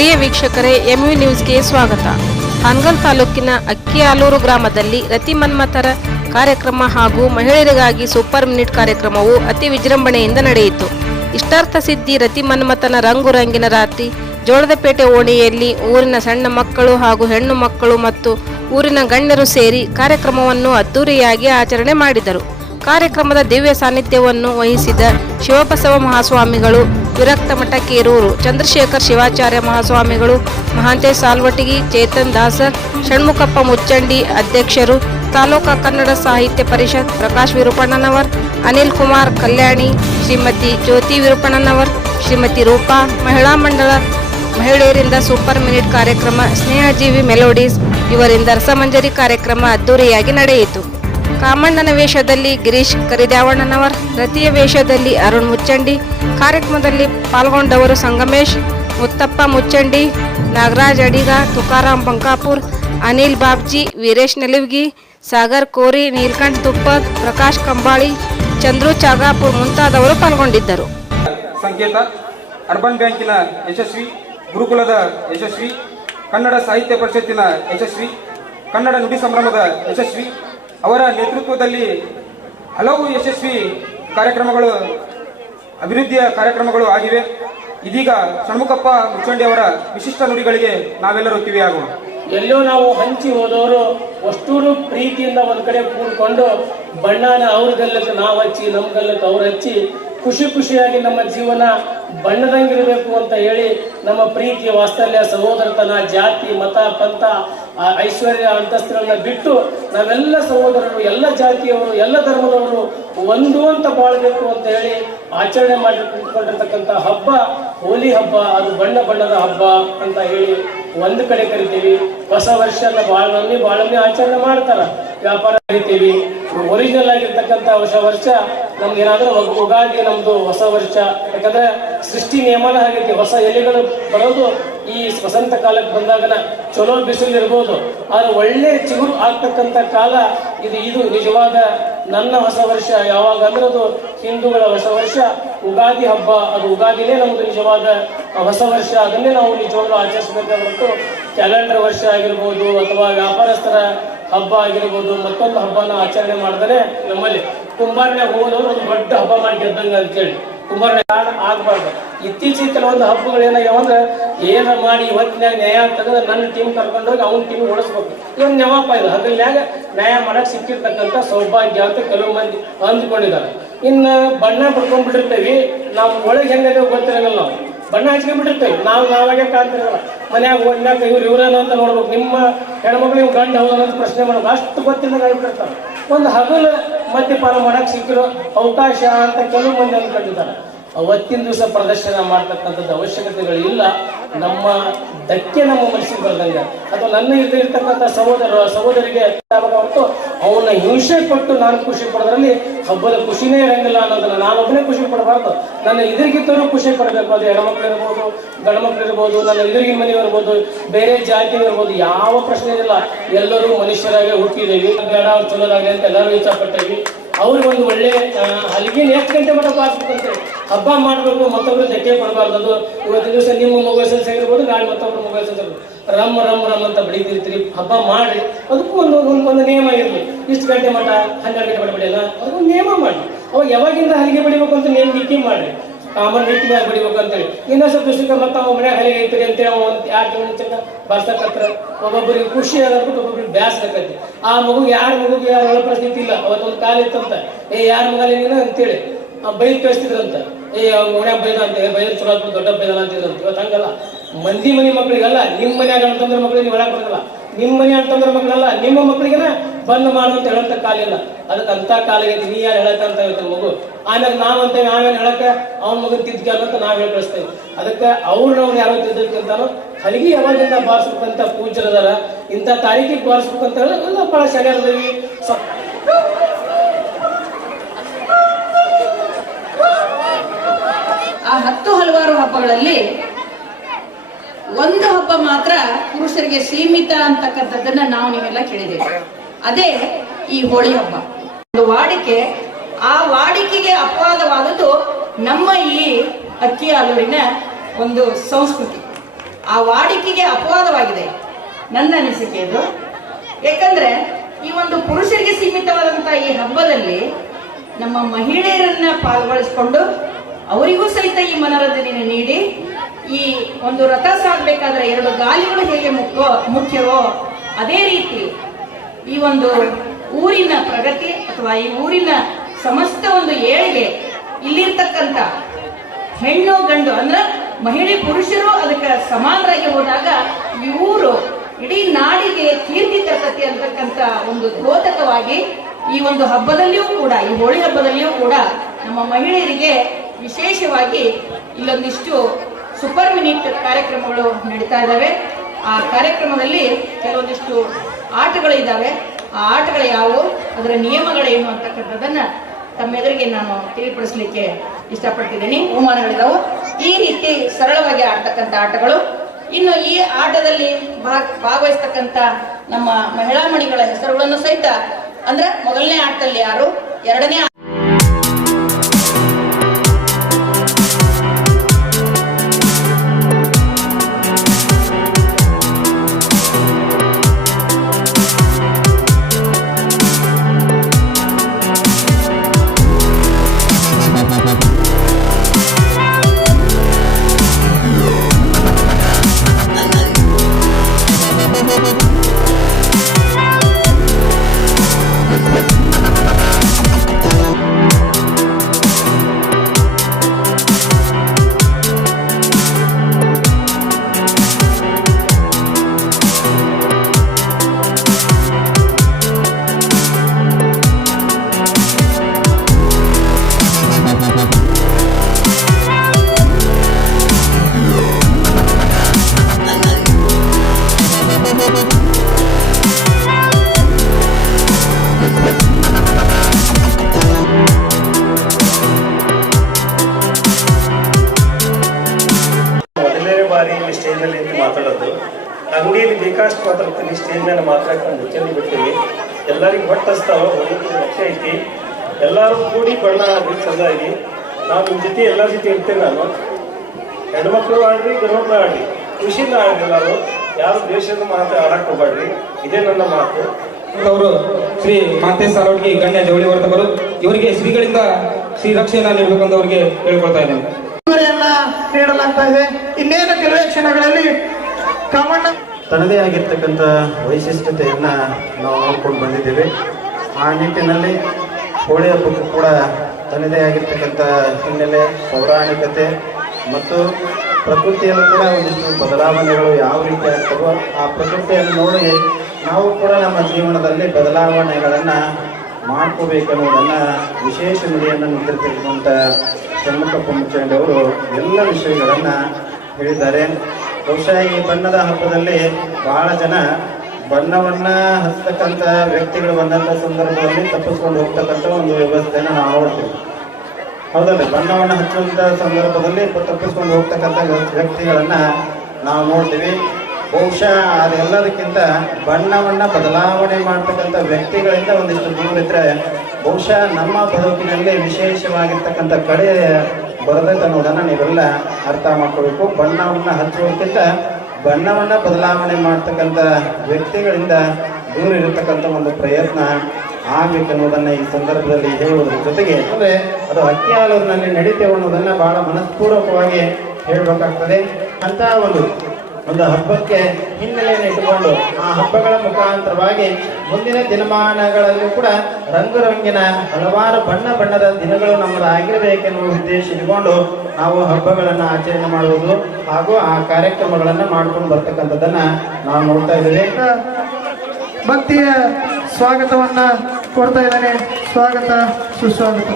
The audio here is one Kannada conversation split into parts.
ಪ್ರಿಯ ವೀಕ್ಷಕರೇ ಎಂಯು ನ್ಯೂಸ್ಗೆ ಸ್ವಾಗತ. ಹಾನಗಲ್ ತಾಲೂಕಿನ ಅಕ್ಕಿಯಾಲೂರು ಗ್ರಾಮದಲ್ಲಿ ರತಿ ಮನ್ಮಥರ ಕಾರ್ಯಕ್ರಮ ಹಾಗೂ ಮಹಿಳೆಯರಿಗಾಗಿ ಸೂಪರ್ ಮಿನಿಟ್ ಕಾರ್ಯಕ್ರಮವು ಅತಿ ವಿಜೃಂಭಣೆಯಿಂದ ನಡೆಯಿತು. ಇಷ್ಟಾರ್ಥ ಸಿದ್ಧಿ ರತಿ ಮನ್ಮಥನ ರಂಗು ರಂಗಿನ ರಾತ್ರಿ, ಜೋಳದಪೇಟೆ ಓಣಿಯಲ್ಲಿ ಊರಿನ ಸಣ್ಣ ಮಕ್ಕಳು ಹಾಗೂ ಹೆಣ್ಣು ಮಕ್ಕಳು ಮತ್ತು ಊರಿನ ಗಣ್ಯರು ಸೇರಿ ಕಾರ್ಯಕ್ರಮವನ್ನು ಅದ್ದೂರಿಯಾಗಿ ಆಚರಣೆ ಮಾಡಿದರು. ಕಾರ್ಯಕ್ರಮದ ದಿವ್ಯ ಸಾನ್ನಿಧ್ಯವನ್ನು ವಹಿಸಿದ ಶಿವಬಸವ ಮಹಾಸ್ವಾಮಿಗಳು ವಿರಕ್ತ ಮಠ ಕೇರೂರು ಚಂದ್ರಶೇಖರ್ ಶಿವಾಚಾರ್ಯ ಮಹಾಸ್ವಾಮಿಗಳು ಮಹಾಂತೆ ಸಾಲ್ವಟಗಿ, ಚೇತನ್ ದಾಸರ್ ಷಣ್ಮುಖಪ್ಪ ಮುಚ್ಚಂಡಿ ಅಧ್ಯಕ್ಷರು, ತಾಲೂಕಾ ಕನ್ನಡ ಸಾಹಿತ್ಯ ಪರಿಷತ್ ಪ್ರಕಾಶ್ ವಿರೂಪಣ್ಣನವರ್ ಅನಿಲ್ ಕುಮಾರ್ ಕಲ್ಯಾಣಿ, ಶ್ರೀಮತಿ ಜ್ಯೋತಿ ವಿರೂಪಣ್ಣನವರ್ ಶ್ರೀಮತಿ ರೂಪಾ, ಮಹಿಳಾ ಮಂಡಳ, ಮಹಿಳೆಯರಿಂದ ಸೂಪರ್ ಮಿನಿಟ್ ಕಾರ್ಯಕ್ರಮ, ಸ್ನೇಹಜೀವಿ ಮೆಲೋಡೀಸ್, ಇವರಿಂದ ರಸಮಂಜರಿ ಕಾರ್ಯಕ್ರಮ ಅದ್ದೂರಿಯಾಗಿ ನಡೆಯಿತು. ಕಾಮಣ್ಣನ ವೇಷದಲ್ಲಿ ಗಿರೀಶ್ ಕರಿದ್ಯಾವಣ್ಣನವರ್, ರತಿಯ ವೇಷದಲ್ಲಿ ಅರುಣ್ ಮುಚ್ಚಂಡಿ, ಕಾರ್ಯಕ್ರಮದಲ್ಲಿ ಪಾಲ್ಗೊಂಡವರು ಸಂಗಮೇಶ್, ಮುತ್ತಪ್ಪ ಮುಚ್ಚಂಡಿ, ನಾಗರಾಜ್ ಅಡಿಗ ತುಕಾರಾಮ್ ಬಂಕಾಪುರ್, ಅನಿಲ್ ಬಾಬ್ಜಿ, ವೀರೇಶ್ ನಲಿವ್ಗಿ, ಸಾಗರ್ ಕೋರಿ, ನೀಲ್ಕಂಠ್ ತುಪ್ಪ, ಪ್ರಕಾಶ್ ಕಂಬಾಳಿ, ಚಂದ್ರು ಚಾಗಾಪುರ್ ಮುಂತಾದವರು ಪಾಲ್ಗೊಂಡಿದ್ದರು. ಸಂಕೇತ, ಅರ್ಬನ್ ಬ್ಯಾಂಕಿನ ಯಶಸ್ವಿ, ಗುರುಕುಲದ ಯಶಸ್ವಿ, ಕನ್ನಡ ಸಾಹಿತ್ಯ ಪರಿಷತ್ತಿನ ಯಶಸ್ವಿ, ಕನ್ನಡ ನುಡಿ ಸಂಭ್ರಮದ ಯಶಸ್ವಿ ಅವರ ನೇತೃತ್ವದಲ್ಲಿ ಹಲವು ಯಶಸ್ವಿ ಕಾರ್ಯಕ್ರಮಗಳು, ಅಭಿವೃದ್ಧಿಯ ಕಾರ್ಯಕ್ರಮಗಳು ಆಗಿವೆ. ಇದೀಗ ಷಣ್ಮುಖಪ್ಪ ಮುಚ್ಚಂಡಿ ಅವರ ವಿಶಿಷ್ಟ ನುಡಿಗಳಿಗೆ ನಾವೆಲ್ಲರೂ ಕಿವಿಯಾಗೋಣ. ಎಲ್ಲೋ ನಾವು ಹಂಚಿ ಹೋದವರು ಅಷ್ಟೂರು ಪ್ರೀತಿಯಿಂದ ಒಂದ್ ಕಡೆ ಕೂಡ್ಕೊಂಡು ಬಣ್ಣನ ಅವ್ರ ಗಲ್ಲಕ್ಕೆ ನಾವು ಹಚ್ಚಿ ನಮ್ಮ ಗಲ್ಲಕ್ಕೆ ಅವ್ರು ಹಚ್ಚಿ ಖುಷಿ ಖುಷಿಯಾಗಿ ನಮ್ಮ ಜೀವನ ಬಣ್ಣದಂಗಿರಬೇಕು ಅಂತ ಹೇಳಿ ನಮ್ಮ ಪ್ರೀತಿಯ ವಾತ್ಸಲ್ಯ, ಸಹೋದರತನ, ಜಾತಿ, ಮತ, ಪಂಥ ಆ ಐಶ್ವರ್ಯ ಅಂತಸ್ತುಗಳನ್ನ ಬಿಟ್ಟು ನಾವೆಲ್ಲ ಸಹೋದರರು, ಎಲ್ಲ ಜಾತಿಯವರು, ಎಲ್ಲ ಧರ್ಮದವರು ಒಂದು ಅಂತ ಬಾಳ್ಬೇಕು ಅಂತ ಹೇಳಿ ಆಚರಣೆ ಮಾಡಿ ಕುತ್ಕೊಂಡಿರ್ತಕ್ಕಂಥ ಹಬ್ಬ, ಹೋಲಿ ಹಬ್ಬ, ಅದು ಬಣ್ಣ ಬಣ್ಣದ ಹಬ್ಬ ಅಂತ ಹೇಳಿ ಒಂದು ಕಡೆ ಕರಿತೀವಿ. ಹೊಸ ವರ್ಷನ ಬಾಳಲ್ಲಿ ಬಾಳಲ್ಲಿ ಆಚರಣೆ ಮಾಡ್ತಾರ. ವ್ಯಾಪಾರ ಕರಿತೀವಿ. ಒರಿಜಿನಲ್ ಆಗಿರ್ತಕ್ಕಂತ ಹೊಸ ವರ್ಷ ನಮ್ಗೆ ಏನಾದ್ರೂ ಉಗ- ಉಗಾದಿ ನಮ್ದು ಹೊಸ ವರ್ಷ. ಯಾಕಂದ್ರೆ ಸೃಷ್ಟಿ ನಿಯಮನ ಆಗೈತಿ ಹೊಸ ಎಲೆಗಳು ಬರೋದು ಈ ವಸಂತ ಕಾಲಕ್ಕೆ ಬಂದಾಗನ ಚಲೋ ಬಿಸಿಲು ಇರ್ಬೋದು. ಆದ್ರೆ ಒಳ್ಳೆ ಚಿಗುರು ಆಗ್ತಕ್ಕಂಥ ಕಾಲ ಇದು ಇದು ನಿಜವಾದ ನನ್ನ ಹೊಸ ವರ್ಷ. ಯಾವಾಗ ಅಂದ್ರೆ ಅದು ಹಿಂದೂಗಳ ಹೊಸ ವರ್ಷ. ಉಗಾದಿ ಹಬ್ಬ. ಅದು ಉಗಾದಿನೇ ನಮ್ದು ನಿಜವಾದ ಹೊಸ ವರ್ಷ. ಅದನ್ನೇ ನಾವು ನಿಜವಾಗ್ಲೂ ಆಚರಿಸಬೇಕಾಗಿತ್ತು ಕ್ಯಾಲೆಂಡರ್ ವರ್ಷ ಆಗಿರ್ಬೋದು ಅಥವಾ ವ್ಯಾಪಾರಸ್ಥರ ಹಬ್ಬ ಆಗಿರ್ಬೋದು. ಮತ್ತೊಂದು ಹಬ್ಬನ ಆಚರಣೆ ಮಾಡಿದರೆ ನಮ್ಮಲ್ಲಿ ಕುಂಬಾರನ್ಯಾಗ ಹೋದವರು ಒಂದು ದೊಡ್ಡ ಹಬ್ಬ ಮಾಡಿ ಗೆದ್ದಂಗೆ ಅಂತೇಳಿ. ಕುಂಬಾರನ ಆಗಬಾರ್ದು. ಇತ್ತೀಚೆಗೆ ಕೆಲವೊಂದು ಹಬ್ಬಗಳು ಏನಾಗ್ಯಾವ ಅಂದ್ರೆ ಏನ ಮಾಡಿ ಇವತ್ತಿನಾಗ ನ್ಯಾಯ ತೆಗೆದು ನನ್ನ ಟೀಮ್ ಕರ್ಕೊಂಡೋಗಿ ಅವ್ನ ಟೀಮ್ ಓಡಿಸ್ಬೇಕು ಇವನ್ ನೆವಪ್ಪ ಇದು. ಹಗಲ್ನ್ಯಾಗ ನ್ಯಾಯ ಮಾಡಕ್ ಸಿಕ್ಕಿರ್ತಕ್ಕಂಥ ಸೌಭಾಗ್ಯ ಅಂತ ಕೆಲವು ಮಂದಿ ಅಂದ್ಕೊಂಡಿದ್ದಾರೆ. ಇನ್ನ ಬಣ್ಣ ಪಡ್ಕೊಂಡ್ಬಿಟ್ಟಿರ್ತೇವಿ ನಾವು ಒಳಗೆ ಹೆಂಗಾಗ ಗೊತ್ತಿರಂಗಿಲ್ಲ ನಾವು. ಬಣ್ಣ ಹಚ್ಕೊಂಡ್ಬಿಟ್ಟಿರ್ತೇವೆ. ನಾವು ನಾವಾಗೆ ಕಾಣ್ತಿರಲ್ಲ. ಮನ್ಯಾಗ ಹೋಗ್ಯಾಕ ಇವ್ರು ಇವ್ರೇನು ಅಂತ ನೋಡ್ಬೇಕು. ನಿಮ್ಮ ಹೆಣ್ಮಕ್ಳು ಇವ್ ಗಂಡ ಅಂತ ಪ್ರಶ್ನೆ ಮಾಡೋದು ಅಷ್ಟು ಗೊತ್ತಿಲ್ಲ ಆಗಿಬಿಟ್ಟಿರ್ತಾರೆ ಒಂದು ಹಗಲು ಮದ್ಯಪಾನ ಮಾಡಕ್ ಸಿಕ್ಕಿರೋ ಅವಕಾಶ ಅಂತ ಕೆಲವು ಮಂದಿ ಅಂದ್ಕೊಂಡಿದ್ದಾರೆ ಅವತ್ತಿನ ದಿವಸ ಪ್ರದರ್ಶನ ಮಾಡ್ತಕ್ಕಂಥದ್ದು ಅವಶ್ಯಕತೆಗಳು ಇಲ್ಲ ನಮ್ಮ ಧಕ್ಕೆ ನಮ್ಮ ಮನಸ್ಸಿಗೆ ಬರ್ದಂಗ. ಅಥವಾ ನನ್ನ ಇರ್ತಕ್ಕಂಥ ಸಹೋದರ, ಸಹೋದರಿಗೆ ಹೊರತು ಅವನ ಹಿಂಸೆ ಪಟ್ಟು ನಾನು ಖುಷಿ ಪಡೋದ್ರಲ್ಲಿ ಹಬ್ಬದ ಖುಷಿನೇ ಇರಂಗಿಲ್ಲ ಅನ್ನೋದನ್ನ ನಾನೊಬ್ಬನೇ ಖುಷಿ ಪಡಬಾರ್ದು. ನನ್ನ ಇದ್ರಿಗಿಂತರೂ ಖುಷಿ ಪಡಬೇಕು. ಅದು ಹೆಣ್ಮಕ್ಳು ಇರ್ಬೋದು, ಗಂಡ್ಮಕ್ಳು ಇರ್ಬೋದು, ನನ್ನ ಇದ್ರಿಗಿನ ಮನೆ ಇರ್ಬೋದು, ಬೇರೆ ಜಾತಿ ಇರ್ಬೋದು, ಯಾವ ಪ್ರಶ್ನೆ ಇಲ್ಲ. ಎಲ್ಲರೂ ಮನುಷ್ಯರಾಗಿ ಹುಟ್ಟಿದೇವಿ ಬೇಡ ಅವ್ರು ಚಲೋದಾಗಲಿ ಅಂತ ಎಲ್ಲರೂ ಇಷ್ಟಪಟ್ಟೇವಿ ಅವ್ರಿಗೆ ಒಂದು ಒಳ್ಳೆ ಅಲ್ಲಿಗೆ ಎಷ್ಟು ಗಂಟೆ ಮಟ್ಟ ಬಾರಿಸ್ಬೇಕಂತೆ ಹಬ್ಬ ಮಾಡಬೇಕು ಮತ್ತೊಬ್ರು ಧಕ್ಕೆ ಕೊಡಬಾರ್ದು ಇವತ್ತು ಇವತ್ತಿನ ದಿವಸ ನಿಮ್ಮ ಮೊಬೈಲ್ ಎಸ್ ಎಲ್ ಸಿ ಆಗಿರ್ಬೋದು, ನಾಳೆ ಮತ್ತೊಬ್ರು ಮೊಬೈಲ್ಸ್ ಅಂತ ರಮ್ ರಮ್ ರಮ್ ಅಂತ ಬಡಿದಿರ್ತೀರಿ ಹಬ್ಬ ಮಾಡಿ ಅದಕ್ಕೂ ಒಂದು ಒಂದು ಒಂದು ನಿಯಮ ಇರಲಿ. ಇಷ್ಟು ಗಂಟೆ ಮಟ್ಟ, ಹನ್ನೆರಡು ಗಂಟೆ ಮಟ್ಟ ಬಡಿಯಲ್ಲ ಅದಕ್ಕೊಂದು ನಿಯಮ ಮಾಡಿ ಅವಾಗ ಯಾವಾಗಿಂದ ಹಲಿಗೆ ಬಡಿಬೇಕು ಅಂತ ನೇಮ್ ನಿಕ್ಕಿ ಮಾಡ್ರಿ. ಕಾಮನ್ ರೀತಿ ಮ್ಯಾಗ ಬಡಿಬೇಕು ಅಂತೇಳಿ ಇನ್ನೊಂದು ಸ್ವಲ್ಪ ದಿವಸಕ್ಕೆ ಮತ್ತೆ ಅವ ಮನ್ಯಾಗ ಹಲಿಗೆ ಐತ್ರಿ ಅಂತೇಳಿ ಅವ ಒಂದು ತಿಂಗಳ ಮುಂಚೆ ಬರ್ಸಕತ್ರ ಒಬ್ಬೊಬ್ಬರಿಗೆ ಖುಷಿ ಆಗಬೇಕು ಒಬ್ಬೊಬ್ಬರಿಗೆ ಬ್ಯಾಸರ ಆ ಮಗು ಯಾರ ಮಗುಗೆ ಯಾರು ಒಳ ಪರಿಸ್ಥಿತಿ ಇಲ್ಲ. ಅವತ್ತೊಂದು ಕಾಲ ಇತ್ತಂತ ಏ, ಯಾರ ಮಗಲಿ ನೀನು ಅಂತೇಳಿ. ಬೈದ್ ಕಳಿಸ್ತಿದ್ರಂತ. ಏ ಮನ್ಯಾಗ ಬೈದ ಅಂತ ಬೈದ ಚಲೋ ದೊಡ್ಡ ಬೈದಲ್ಲ ಅಂತಿದ್ರಂತ ಇವತ್ತು ಹಂಗಲ್ಲ. ಮಂದಿ ಮನೆ ಮಕ್ಕಳಿಗಲ್ಲ ನಿಮ್ಮ ಮನ್ಯಾಗ ಅಂತಂದ್ರೆ ಮಕ್ಕಳಿಗೆ ನೀವು ಹೇಳಕ್ ಬರಲ್ಲ. ನಿಮ್ಮ ಮನೆ ಅಂತಂದ್ರೆ ಮಕ್ಕಳಲ್ಲ ನಿಮ್ಮ ಮಕ್ಕಳಿಗೆನ ಬಂದ್ ಅಂತ ಹೇಳಂತ ಕಾಲ ಇಲ್ಲ. ಅದಕ್ಕೆ ಅಂತ ಕಾಲ ನೀ ಯಾರು ಹೇಳಕ್ ಅಂತ ಹೇಳ್ತೇವೆ ಮಗು? ಆಮೇಲೆ ನಾವ್ ನಾವೇನು ಹೇಳಕ್ಕೆ? ಹೇಳಕ ಅವ್ನ ಮಗನ್ ತಿದ್ಕಲ್ಲ ಅಂತ ನಾವ್ ಹೇಳಿ ಕಳಿಸ್ತೇವೆ. ಅದಕ್ಕೆ ಅವ್ರು ನಾವು ಯಾರು ತಿದ್ದಕ್ಕಿಂತಾನು ಹಲಿಗೆ ಯಾವಾಗಿಂದ ಬಾರಿಸ್ಬೇಕಂತ ಪೂಜರದಾರ ಇಂಥ ತಾರೀಕಿಗೆ ಬಾರಿಸ್ಬೇಕಂತ ಹೇಳಿ ಎಲ್ಲ ಬಹಳ ಶನಿಯಾರದೇವಿ ಆ ಹತ್ತು ಹಲವಾರು ಹಬ್ಬಗಳಲ್ಲಿ ಒಂದು ಹಬ್ಬ ಮಾತ್ರ ಪುರುಷರಿಗೆ ಸೀಮಿತ ಅಂತಕ್ಕಂಥದ್ದನ್ನ ನಾವು ನೀವೆಲ್ಲ ಕೇಳಿದ್ದೇವೆ ಅದೇ ಈ ಹೋಳಿ ಹಬ್ಬ. ಒಂದು ವಾಡಿಕೆ, ಆ ವಾಡಿಕೆಗೆ ಅಪವಾದವಾದದ್ದು ನಮ್ಮ ಈ ಅಕ್ಕಿ ಆಲೂರಿನ ಒಂದು ಸಂಸ್ಕೃತಿ. ಆ ವಾಡಿಕೆಗೆ ಅಪವಾದವಾಗಿದೆ. ನನ್ನ ಅನಿಸಿಕೆ ಇದು. ಯಾಕಂದ್ರೆ ಈ ಒಂದು ಪುರುಷರಿಗೆ ಸೀಮಿತವಾದಂತ ಈ ಹಬ್ಬದಲ್ಲಿ ನಮ್ಮ ಮಹಿಳೆಯರನ್ನ ಪಾಲ್ಗೊಳಿಸಿಕೊಂಡು ಅವರಿಗೂ ಸಹಿತ ಈ ಮನರಂಜನೆ ನೀಡಿ ಈ ಒಂದು ರಥ ಸಾಗಬೇಕಾದ್ರೆ ಎರಡು ಗಾಲಿಗಳು ಹೇಗೆ ಮುಖ್ಯ ಮುಖ್ಯವೋ, ಅದೇ ರೀತಿ ಈ ಒಂದು ಊರಿನ ಪ್ರಗತಿ ಅಥವಾ ಈ ಊರಿನ ಸಮಸ್ತ ಒಂದು ಏಳಿಗೆ ಇಲ್ಲಿರ್ತಕ್ಕಂಥ ಹೆಣ್ಣು, ಗಂಡು, ಅಂದ್ರ ಮಹಿಳೆ, ಪುರುಷರು ಅದಕ್ಕೆ ಸಮಾನರಾಗಿ ಹೋದಾಗ ಈ ಊರು ಇಡೀ ನಾಡಿಗೆ ಕೀರ್ತಿ ತರ್ತತಿ ಅಂತಕ್ಕಂಥ ಒಂದು ದ್ಯೋತಕವಾಗಿ ಈ ಒಂದು ಹಬ್ಬದಲ್ಲಿಯೂ ಕೂಡ, ಈ ಹೋಳಿ ಹಬ್ಬದಲ್ಲಿಯೂ ಕೂಡ ನಮ್ಮ ಮಹಿಳೆಯರಿಗೆ ವಿಶೇಷವಾಗಿ ಇಲ್ಲೊಂದಿಷ್ಟು ಸೂಪರ್ ಮಿನಿಟ್ ಕಾರ್ಯಕ್ರಮಗಳು ನಡೀತಾ ಇದ್ದಾವೆ. ಆ ಕಾರ್ಯಕ್ರಮದಲ್ಲಿ ಕೆಲವೊಂದಿಷ್ಟು ಆಟಗಳು ಇದ್ದಾವೆ ಆ ಆಟಗಳು ಯಾವುವು? ಅದರ ನಿಯಮಗಳೇನು ಅಂತಕ್ಕಂಥದ್ದನ್ನ ತಮ್ಮೆದುರಿಗೆ ನಾನು ತಿಳಿಪಡಿಸ್ಲಿಕ್ಕೆ ಇಷ್ಟಪಡ್ತಿದ್ದೀನಿ. ಬಹುಮಾನಗಳಿದಾವು. ಈ ರೀತಿ ಸರಳವಾಗಿ ಆಡ್ತಕ್ಕಂಥ ಆಟಗಳು. ಇನ್ನು ಈ ಆಟದಲ್ಲಿ ಭಾಗ ಭಾಗವಹಿಸ್ತಕ್ಕಂಥ ನಮ್ಮ ಮಹಿಳಾ ಮಣಿಗಳ ಹೆಸರುಗಳನ್ನು ಸಹಿತ ಅಂದ್ರೆ ಮೊದಲನೇ ಆಟದಲ್ಲಿ ಯಾರು? ಎರಡನೇ ಹೊಡಿಲಿಕ್ಕೆ ಲಕ್ಷ್ಯ ಐತಿ. ಎಲ್ಲರೂ ಕೂಡಿ ಬಣ್ಣ ಆಡ್ರಿ ಚಂದಾಗಿ ನಾವು ನಿಮ್ಮ ಜೊತೆ ಎಲ್ಲರ ಜೊತೆ ಇರ್ತೇನೆ ನಾನು. ಹೆಣ್ಮಕ್ಳು ಆಡ್ರಿ ಗಂಡ್ಮಕ್ಳು ಆಡ್ರಿ ಖುಷಿಯಿಂದ ಆಡ್ರಿ ಎಲ್ಲರೂ. ಯಾರು ದೇಶದ ಮಾತು ಆಡಕ್ಕೆ ಹೋಗ್ಬೇಡ್ರಿ. ಇದೇ ನನ್ನ ಮಾತು. ಅವರು ಶ್ರೀ ಮಾತೆ ಸಾಲೋಡ್ಗಿ ಗಣ್ಯ ಜವಳಿ ವರ್ತಕರು ಇವರಿಗೆ ಶ್ರೀಗಳಿಂದ ಶ್ರೀ ರಕ್ಷೆಯನ್ನ ನೀಡಬೇಕಂತ ಅವರಿಗೆ ಹೇಳ್ಕೊಳ್ತಾ ಇದ್ದೇನೆ. ನೀಡಲಾಗ್ತಾ ಇದೆ. ಇನ್ನೇನು ಕೆಲವೇ ಕ್ಷಣಗಳಲ್ಲಿ ಕಾಮಣ್ಣ ತನ್ನದೇ ಆಗಿರ್ತಕ್ಕಂಥ ವೈಶಿಷ್ಟ್ಯತೆಯನ್ನು ನಾವು ನೋಡ್ಕೊಂಡು ಬಂದಿದ್ದೇವೆ. ಆ ನಿಟ್ಟಿನಲ್ಲಿ ಹೋಳಿ ಹಬ್ಬಕ್ಕೂ ಕೂಡ ತನ್ನದೇ ಆಗಿರ್ತಕ್ಕಂಥ ಹಿನ್ನೆಲೆ, ಪೌರಾಣಿಕತೆ ಮತ್ತು ಪ್ರಕೃತಿಯಲ್ಲೂ ಕೂಡ ಒಂದಿಷ್ಟು ಬದಲಾವಣೆಗಳು ಯಾವ ರೀತಿ ಆಗ್ತವೋ ಆ ಪ್ರಕೃತಿಯನ್ನು ನೋಡಿ ನಾವು ಕೂಡ ನಮ್ಮ ಜೀವನದಲ್ಲಿ ಬದಲಾವಣೆಗಳನ್ನು ಮಾಡ್ಕೋಬೇಕನ್ನೋದನ್ನು ವಿಶೇಷ ನುಡಿಯನ್ನು ನಿಂತಿರ್ತಕ್ಕಂಥ ಷಣ್ಮುಖಪ್ಪ ಮುಚ್ಚಂಡಿ ಅವರು ಎಲ್ಲ ವಿಷಯಗಳನ್ನು ಹೇಳಿದ್ದಾರೆ. ಬಹುಶಃ ಈ ಬಣ್ಣದ ಹಬ್ಬದಲ್ಲಿ ಬಹಳ ಜನ ಬಣ್ಣವನ್ನ ಹಚ್ಚತಕ್ಕಂಥ ವ್ಯಕ್ತಿಗಳು ಬಂದಂಥ ಸಂದರ್ಭದಲ್ಲಿ ತಪ್ಪಿಸ್ಕೊಂಡು ಹೋಗ್ತಕ್ಕಂಥ ಒಂದು ವ್ಯವಸ್ಥೆಯನ್ನು ನಾವು ನೋಡ್ತೀವಿ. ಹೌದಲ್ಲ ಬಣ್ಣವನ್ನು ಹಚ್ಚುವಂಥ ಸಂದರ್ಭದಲ್ಲಿ ತಪ್ಪಿಸ್ಕೊಂಡು ಹೋಗ್ತಕ್ಕಂಥ ವ್ಯಕ್ತಿಗಳನ್ನ ನಾವು ನೋಡ್ತೀವಿ. ಬಹುಶಃ ಅದೆಲ್ಲದಕ್ಕಿಂತ ಬಣ್ಣವನ್ನ ಬದಲಾವಣೆ ಮಾಡ್ತಕ್ಕಂಥ ವ್ಯಕ್ತಿಗಳಿಂದ ಒಂದಿಷ್ಟು ದೂರ ಇದ್ರೆ ಬಹುಶಃ ನಮ್ಮ ಬದುಕಿನಲ್ಲಿ ವಿಶೇಷವಾಗಿರ್ತಕ್ಕಂಥ ಕಡೆ ಬರಬೇಕು ಅನ್ನೋದನ್ನ ನೀವೆಲ್ಲ ಅರ್ಥ ಮಾಡ್ಕೋಬೇಕು. ಬಣ್ಣವನ್ನು ಹಚ್ಚುವುದಕ್ಕಿಂತ ಬಣ್ಣವನ್ನು ಬದಲಾವಣೆ ಮಾಡ್ತಕ್ಕಂಥ ವ್ಯಕ್ತಿಗಳಿಂದ ದೂರ ಇರತಕ್ಕಂಥ ಒಂದು ಪ್ರಯತ್ನ ಆಗ್ಬೇಕನ್ನೋದನ್ನ ಈ ಸಂದರ್ಭದಲ್ಲಿ ಹೇಳುವುದರ ಜೊತೆಗೆ ಅಂದ್ರೆ ಅದು ಅಕ್ಕಿ ಹಾಲೂರಿನಲ್ಲಿ ನಡೀತೇವೆ ಅನ್ನೋದನ್ನು ಬಹಳ ಮನಸ್ಪೂರ್ವಕವಾಗಿ ಹೇಳಬೇಕಾಗ್ತದೆ. ಅಂತ ಒಂದು ಒಂದು ಹಬ್ಬಕ್ಕೆ ಹಿನ್ನೆಲೆಯನ್ನು ಇಟ್ಟುಕೊಂಡು ಆ ಹಬ್ಬಗಳ ಮುಖಾಂತರವಾಗಿ ಮುಂದಿನ ದಿನಮಾನಗಳಲ್ಲೂ ಕೂಡ ರಂಗುರಂಗಿನ ಹಲವಾರು ಬಣ್ಣ ಬಣ್ಣದ ದಿನಗಳು ನಮ್ಮದಾಗಿರಬೇಕೆನ್ನುವ ಉದ್ದೇಶ ಇಟ್ಕೊಂಡು ನಾವು ಹಬ್ಬಗಳನ್ನು ಆಚರಣೆ ಮಾಡುವುದು ಹಾಗೂ ಆ ಕಾರ್ಯಕ್ರಮಗಳನ್ನು ಮಾಡ್ಕೊಂಡು ಬರ್ತಕ್ಕಂಥದ್ದನ್ನ ನಾವು ನೋಡ್ತಾ ಇದ್ದೇವೆ. ಭಕ್ತಿಯ ಸ್ವಾಗತವನ್ನ ಕೊಡ್ತಾ ಇದ್ದಾನೆ. ಸ್ವಾಗತ ಸುಸ್ವಾಗತ.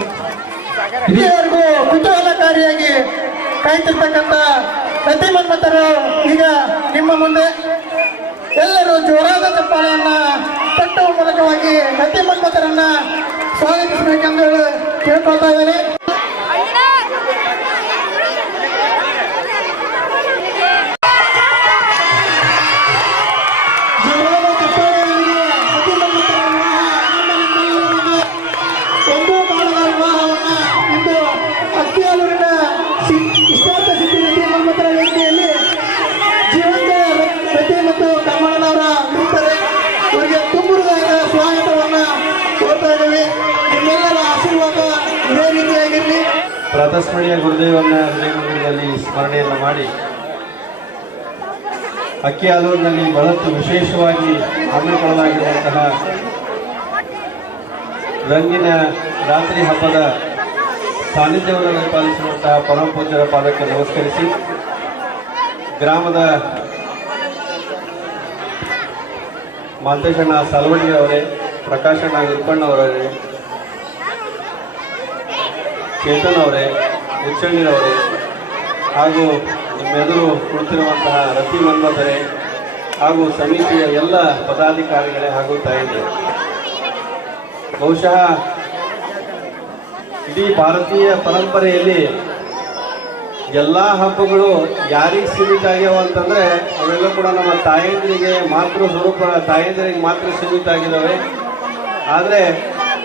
ಕುತೂಹಲಕಾರಿಯಾಗಿ ಕಾಯ್ತಿರ್ತಕ್ಕಂಥ ಮನ್ಮಥರು ಈಗ ನಿಮ್ಮ ಮುಂದೆ ಎಲ್ಲರೂ ಜೋರಾದ ಚಪ್ಪಾಳೆಯನ್ನ ತಟ್ಟುವ ಮೂಲಕವಾಗಿ ಮನ್ಮಥರನ್ನ ಸ್ವಾಗತಿಸಬೇಕೆಂದು ಕೇಳ್ಕೊಳ್ತಾ ಇದ್ದೇನೆ. ಪ್ರಾತಸ್ಮರಣೀಯ ಗುರುದೇವನ ಹೃದಯ ಮಂದಿರದಲ್ಲಿ ಸ್ಮರಣೆಯನ್ನು ಮಾಡಿ ಅಕ್ಕಿ ಆಲೂರಿನಲ್ಲಿ ಬಹಳಷ್ಟು ವಿಶೇಷವಾಗಿ ಹಮ್ಮಿಕೊಳ್ಳಲಾಗಿರುವಂತಹ ರಂಗಿನ ರಾತ್ರಿ ಹಬ್ಬದ ಸಾನ್ನಿಧ್ಯವನ್ನು ಪಾಲಿಸುವಂತಹ ಪರಮ ಪೂಜ್ಯರ ಪಾದಕ್ಕೆ ನಮಸ್ಕರಿಸಿ ಗ್ರಾಮದ ಮಾಂತೇಶಣ್ಣ ಸಾಲ್ವಡಿ ಅವರೇ, ಪ್ರಕಾಶಣ್ಣ ನಿಲ್ಪಣ್ಣವರೇ ಚೇತನ್ ಅವರೇ ಉಚ್ಚಣ್ಣಿರವರೇ ಹಾಗೂ ನಿಮ್ಮೆದುರು ಕುಳಿತಿರುವಂತಹ ರತಿ ಮನ್ಮಥರೇ, ಹಾಗೂ ಸಮಿತಿಯ ಎಲ್ಲ ಪದಾಧಿಕಾರಿಗಳೇ ಹಾಗೂ ತಾಯಿಗಳೇ. ಬಹುಶಃ ಇಡೀ ಭಾರತೀಯ ಪರಂಪರೆಯಲ್ಲಿ ಎಲ್ಲ ಹಬ್ಬಗಳು ಯಾರಿಗೆ ಸೀಮಿತ ಆಗ್ಯಾವ ಅಂತಂದರೆ, ಅವೆಲ್ಲ ಕೂಡ ನಮ್ಮ ತಾಯಂದಿರಿಗೆ ಮಾತೃ ಸ್ವರೂಪ, ತಾಯಂದಿರಿಗೆ ಮಾತ್ರ ಸೀಮಿತ ಆಗಿದ್ದಾವೆ ಆದರೆ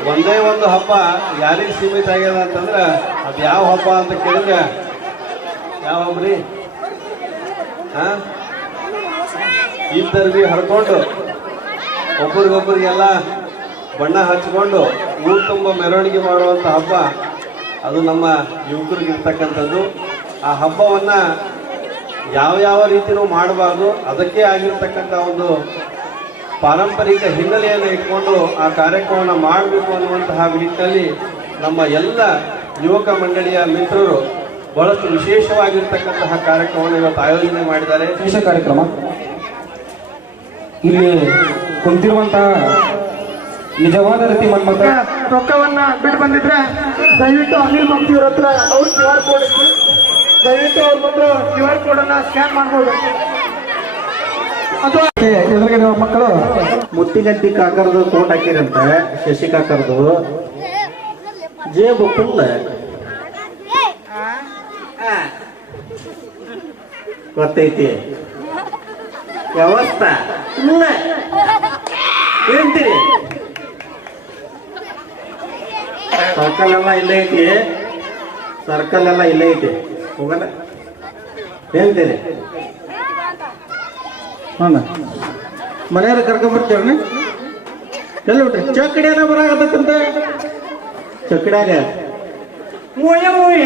ಒಂದೇ ಒಂದು ಹಬ್ಬ ಯಾರಿಗೆ ಸೀಮಿತ ಆಗ್ಯದ ಅಂತಂದ್ರೆ ಅದು ಯಾವ ಹಬ್ಬ ಅಂತ ಕೇಳಿದ್ರೆ ಯಾವ ಹಬ್ಬ ರೀ? ಹಾ? ಇಬ್ಬರು ಬಿ ಹರ್ಕೊಂಡು ಒಬ್ರಿಗೊಬ್ರಿಗೆಲ್ಲ ಬಣ್ಣ ಹಚ್ಕೊಂಡು ಊರು ತುಂಬ ಮೆರವಣಿಗೆ ಮಾಡುವಂಥ ಹಬ್ಬ ಅದು ನಮ್ಮ ಯುವಕರಿಗೆ ಇರ್ತಕ್ಕಂಥದ್ದು ಆ ಹಬ್ಬವನ್ನ ಯಾವ ಯಾವ ರೀತಿನೂ ಮಾಡಬಾರ್ದು. ಅದಕ್ಕೆ ಆಗಿರ್ತಕ್ಕಂಥ ಒಂದು ಪಾರಂಪರಿಕ ಹಿನ್ನೆಲೆಯನ್ನು ಇಟ್ಕೊಂಡು ಆ ಕಾರ್ಯಕ್ರಮವನ್ನು ಮಾಡಬೇಕು ಅನ್ನುವಂತಹ ನಿಟ್ಟಿನಲ್ಲಿ ನಮ್ಮ ಎಲ್ಲ ಯುವಕ ಮಂಡಳಿಯ ಮಿತ್ರರು ಬಹಳಷ್ಟು ವಿಶೇಷವಾಗಿರ್ತಕ್ಕಂತಹ ಕಾರ್ಯಕ್ರಮವನ್ನು ಇವತ್ತು ಆಯೋಜನೆ ಮಾಡಿದ್ದಾರೆ. ವಿಶೇಷ ಕಾರ್ಯಕ್ರಮ. ಇಲ್ಲಿ ಕುಂತಿರುವಂತಹ ನಿಜವಾದ ರೀತಿ ಮನ್ಮಥ ರೊಕ್ಕವನ್ನ ಬಿಟ್ಟು ಬಂದಿದ್ರೆ ದಯವಿಟ್ಟು ಅನಿಲ್ ಮಂತ್ರಿ ಅವ್ರ ಹತ್ರ ಅವ್ರ ಕ್ಯೂ ಆರ್ ಕೋಡ್ ದಯವಿಟ್ಟು ಅವ್ರ ಬಂದು ಕ್ಯೂ ಆರ್ ಕೋಡ್ ಅನ್ನ ಸ್ಕ್ಯಾನ್ ಮಾಡ್ಬೋದು. ಎದುರುಗಡೆ ಮಕ್ಕಳು ಮುತ್ತಿಗಂತಿ ಕಾಕರದು ಕೋಟ್ ಹಾಕಿರಂತೆ ಶಶಿ ಕಾಕರದು ಜೇಬು ಫುಲ್ ಗೊತ್ತೈತಿ. ವ್ಯವಸ್ಥೆ. ಇಲ್ಲ. ಹೇಳ್ತೀರಿ. ಸರ್ಕಲ್ ಎಲ್ಲ ಇಲ್ಲೇ ಐತಿ. ಸರ್ಕಲ್ ಎಲ್ಲ ಇಲ್ಲೇ ಐತಿ. ಹೋಗಲ್ಲ. ಏನಂತೀರಿ ಹಾಂ ಮನೆಯವ್ರ ಕರ್ಕೊಂಡ್ಬರ್ತೇವ್ರಿ ಎಲ್ಲ ಬಿಟ್ರಿ ಚಕ್ಕಡಿಯಾನ ಬರಾಕತ್ತಂತ ಚಕ್ಕಡ್ಯಾಗ ಮೂಯ ಮೂಯ.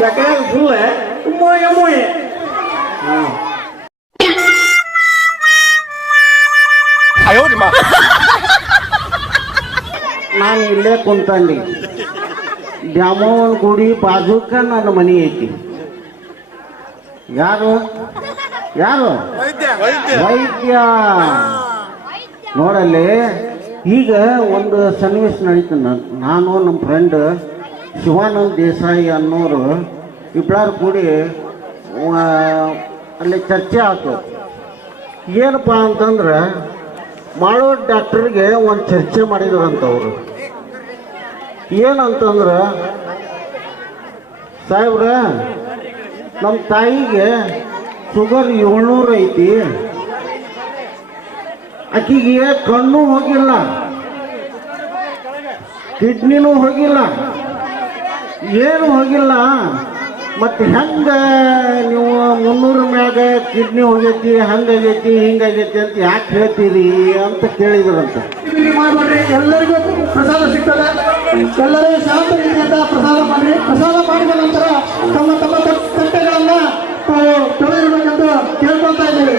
ಚಕ್ಕಡ್ಯಾಗ ಫುಲ್ ಮೂಯ ಮೂಯ. ಹಾಂ. ನಾನು ಇಲ್ಲೇ ಕುಂತಂಡಿ. ದ್ಯಾಮವ್ವನ ಗುಡಿ ಬಾಜುಕ ನನ್ನ ಮನೆ ಐತಿ. ಯಾರು? ಯಾರು? ವೈದ್ಯ. ನೋಡಲ್ಲಿ ಈಗ ಒಂದು ಸನ್ನಿವೇಶ ನಡೀತು. ನಾನು ನಮ್ಮ ಫ್ರೆಂಡ್ ಶಿವಾನಂದ್ ದೇಸಾಯಿ ಅನ್ನೋರು ಇಬ್ಬರು ಕೂಡಿ ಅಲ್ಲಿ ಚರ್ಚೆ ಆಯ್ತು ಏನಪ್ಪ ಅಂತಂದ್ರೆ ಮಾಡೋ ಡಾಕ್ಟರ್ಗೆ ಒಂದು ಚರ್ಚೆ ಮಾಡಿದ್ರಂತವ್ರು ಏನಂತಂದ್ರೆ ಸಾಹೇಬ್ರ ನಮ್ಮ ತಾಯಿಗೆ ಶುಗರ್ ಏಳ್ನೂರು ಐತಿ. ಆಕಿಗೆ ಕಣ್ಣು ಹೋಗಿಲ್ಲ. ಕಿಡ್ನಿನೂ ಹೋಗಿಲ್ಲ. ಏನು ಹೋಗಿಲ್ಲ. ಮತ್ತು ಹೆಂಗೆ ನೀವು ಮುನ್ನೂರು ಮ್ಯಾಗ ಕಿಡ್ನಿ ಹೋಗೈತಿ ಹಂಗಾಗೈತಿ ಹಿಂಗಾಗೈತಿ ಅಂತ ಯಾಕೆ ಹೇಳ್ತೀರಿ ಅಂತ ಕೇಳಿದ್ರಂತ. ಎಲ್ಲರಿಗೂ ಪ್ರಸಾದ ಸಿಗ್ತದೆ. ಎಲ್ಲರೂ ಶಾಂತ ಪ್ರಸಾದ ಮಾಡಿ, ಪ್ರಸಾದ ಮಾಡಿದ ನಂತರ ತಮ್ಮ ತಮ್ಮ ತೊಡಗಿರ್ಬೇಕಂತ ಕೇಳ್ಕೊತಾ ಇದ್ದೀವಿ.